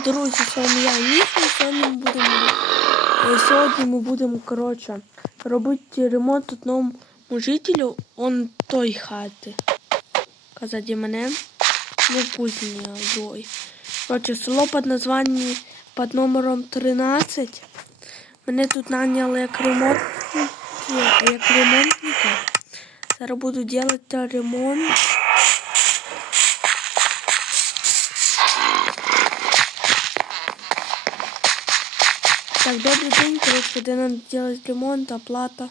Друзі! З вами я Міша. і Сьогодні ми будемо е, сьогодні ми будемо коротше, робити ремонт одному жителю он той хати. Казаді мене не кузні, а другий. Коротше, село під названням під номером 13. Мене тут наняли як ремонтники, як ремонтника. Зараз буду робити ремонт. Так, добрый день, короче, где надо делать ремонт, оплата.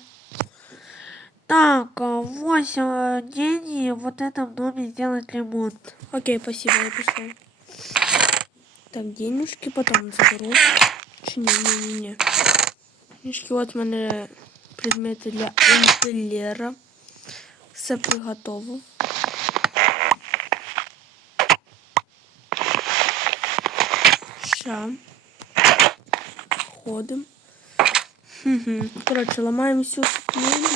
Так, а, вот а, деньги вот в этом доме сделать ремонт. Окей, спасибо, я пішов. Так, денежки потом заберу. Чи ні, ні, ні, ні. Денежки, от в мене предмети для інтер'єра. Все приготово. Ща. Виходимо. Угу. Коротше, ламаємо всю книгу.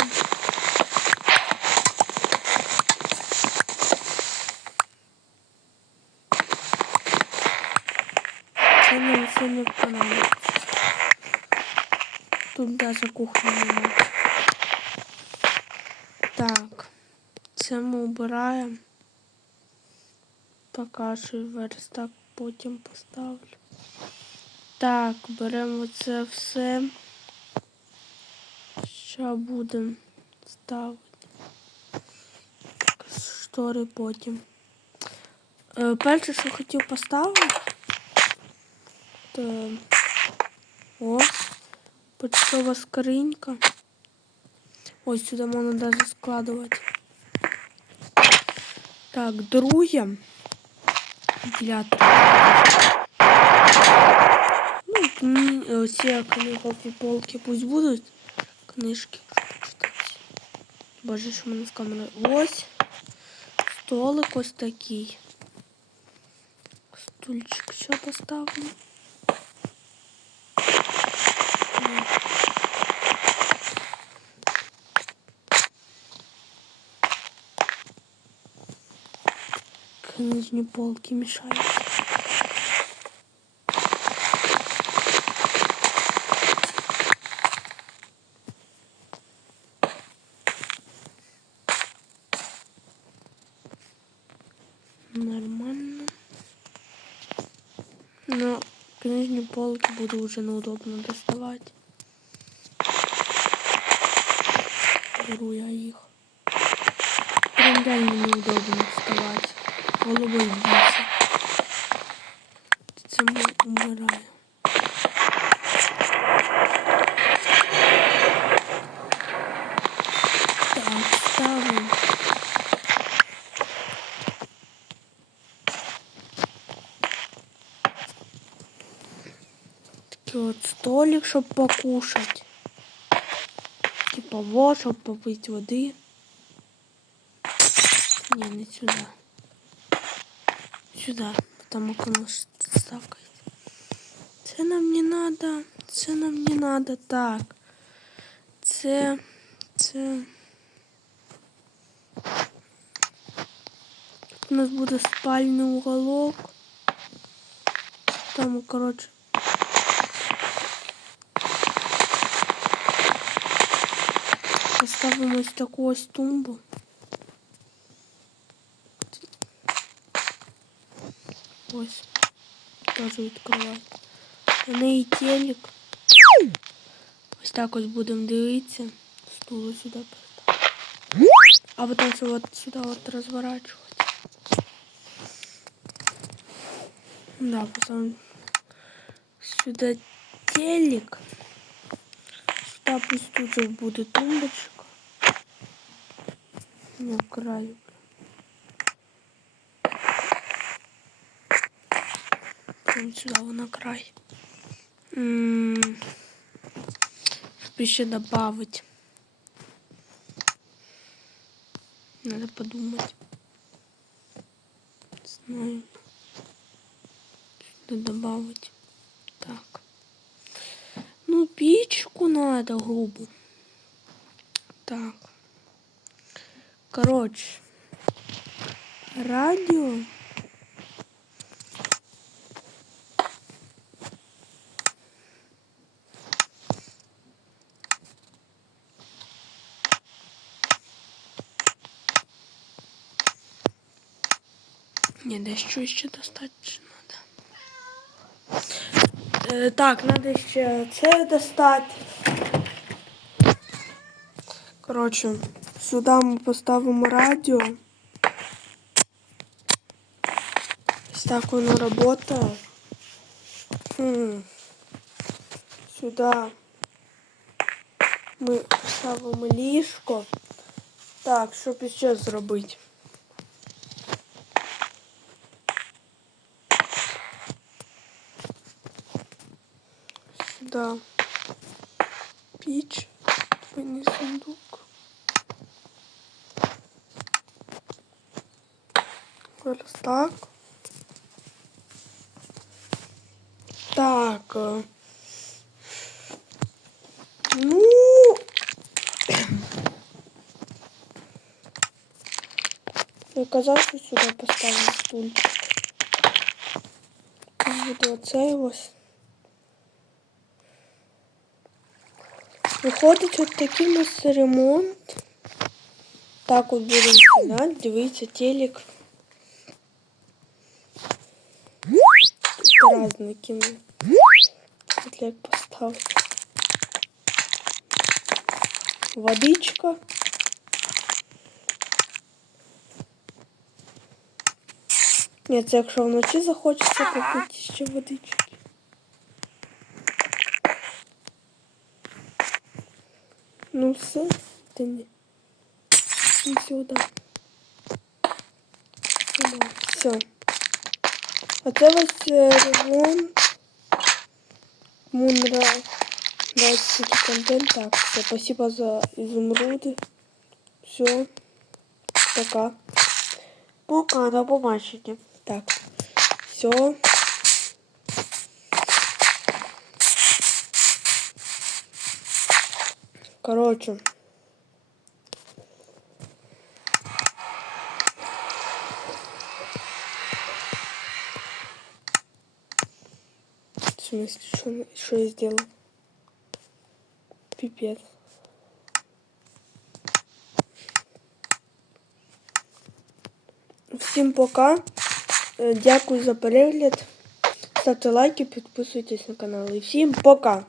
Це нам сильно понадобиться. Тут навіть кухня немає. Так, це ми обираємо. Покажу верстак, потім поставлю. Так, беремо це все. Що будемо ставити. Штори потім. Е, перше, що хотів поставити, то о, почтова скринька. Ось сюди можна навіть складувати. Так, друге. Вентилятор. Ну, кни... все книгові полки пусть будуть. Книжки почитати. Боже, що в мене з камери. Ось. Столик ось такий. Стульчик що поставлю. Ні. Книжні полки мешают. Но книжные полки буду уже неудобно доставать. Беру я их. Прям реально неудобно доставать. Головой биться. Це ми убираємо. Так, ставимо. Такий от столик, щоб покушать. Типа вот, щоб попити води. Не, не сюда. Сюда, потому что оно ставкает. Це нам не надо. Це нам не надо. Так. Це. Це. У нас буде спальний уголок. Там, короче. Поставимо ось таку ось тумбу. Ось. Теж відкривати. На неї телек. Ось так ось будемо дивитися. Стулу сюди поставити. А потім все от сюди от розворачувати. Да, потім сюди телек. Сюди пусть тут же буде тумбочка. На краю. Прям сюда вот на край. М -м Чтоб еще добавить. Надо подумать. Знаю. Что добавить. Так. Ну, печку надо грубо. Так. Коротше. Радіо. Ні, дещо ще достатньо треба. Е, так, надо ще це достати. Коротше. сюди ми поставимо радіо. Ось так воно працює. Хм. Сюди ми поставимо ліжко. Так, що ще зробити? Сюда піч, двойний сундук. Зараз так. Так. Ну. Я казав, що сюди поставлю стульчик. Буде оцей ось. Виходить от такий у нас ремонт. Так от будемо сюди. Дивіться, телек. Тут разне кіно. От як поставити. Водичка. Ні, це якщо вночі захочеться попити ще водички. Ну все, та ні. І сюди. Сюди. Все. Оце ось е, ремонт. Кому нрав- нравится такий контент. Так, все, спасибо за изумруды. Все. Пока. Пока, до побачення. Так. Все. Короче. смысле, что, что я сделал? Пипец. Всім пока. Е, Дякую за перегляд. Ставте лайки, підписуйтесь на канал. І всім пока!